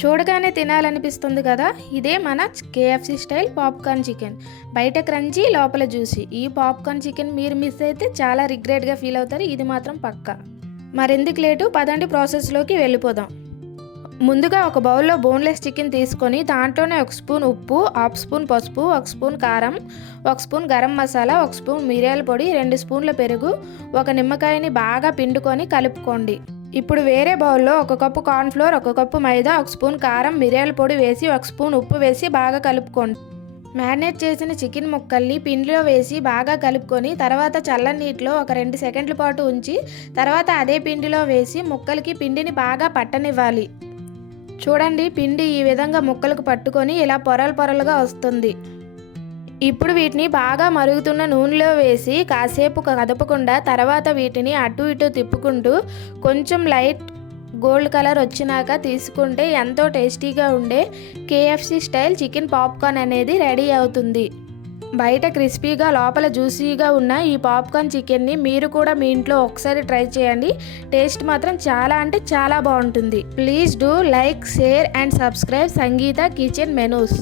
చూడగానే తినాలనిపిస్తుంది కదా, ఇదే మన కేఎఫ్సి స్టైల్ పాప్కార్న్ చికెన్. బయట క్రంచీ, లోపల జ్యూసీ. ఈ పాప్కార్న్ చికెన్ మీరు మిస్ అయితే చాలా రిగ్రెట్గా ఫీల్ అవుతారు, ఇది మాత్రం పక్కా. మరెందుకు లేటు, పదండి ప్రాసెస్లోకి వెళ్ళిపోదాం. ముందుగా ఒక బౌల్లో బోన్లెస్ చికెన్ తీసుకొని దాంట్లోనే 1 స్పూన్ ఉప్పు, 1/2 స్పూన్ పసుపు, 1 స్పూన్ కారం, 1 స్పూన్ గరం మసాలా, 1 స్పూన్ మిరియాల పొడి, 2 స్పూన్ల పెరుగు, 1 నిమ్మకాయని బాగా పిండుకొని కలుపుకోండి. ఇప్పుడు వేరే బౌల్లో 1 కప్పు కార్న్ఫ్లోర్, 1 కప్పు మైదా, 1 స్పూన్ కారం, మిరియాల పొడి వేసి 1 స్పూన్ ఉప్పు వేసి బాగా కలుపుకోండి. మ్యారినేట్ చేసిన చికెన్ ముక్కల్ని పిండిలో వేసి బాగా కలుపుకొని తర్వాత చల్లని నీటిలో ఒక 2 సెకండ్ల పాటు ఉంచి తర్వాత అదే పిండిలో వేసి ముక్కలకి పిండిని బాగా పట్టనివ్వాలి. చూడండి, పిండి ఈ విధంగా ముక్కలకు పట్టుకొని ఇలా పొరలు పొరలుగా వస్తుంది. ఇప్పుడు వీటిని బాగా మరుగుతున్న నూనెలో వేసి కాసేపు కదపకుండా తర్వాత వీటిని అటు ఇటు తిప్పుకుంటూ కొంచెం లైట్ గోల్డ్ కలర్ వచ్చినాక తీసుకుంటే ఎంతో టేస్టీగా ఉండే కేఎఫ్సి స్టైల్ చికెన్ పాప్కార్న్ అనేది రెడీ అవుతుంది. బయట క్రిస్పీగా లోపల జ్యూసీగా ఉన్న ఈ పాప్కార్న్ చికెన్ని మీరు కూడా మీ ఇంట్లో ఒకసారి ట్రై చేయండి. టేస్ట్ మాత్రం చాలా అంటే చాలా బాగుంటుంది. Please do like, share and subscribe Sangeetha kitchen menus.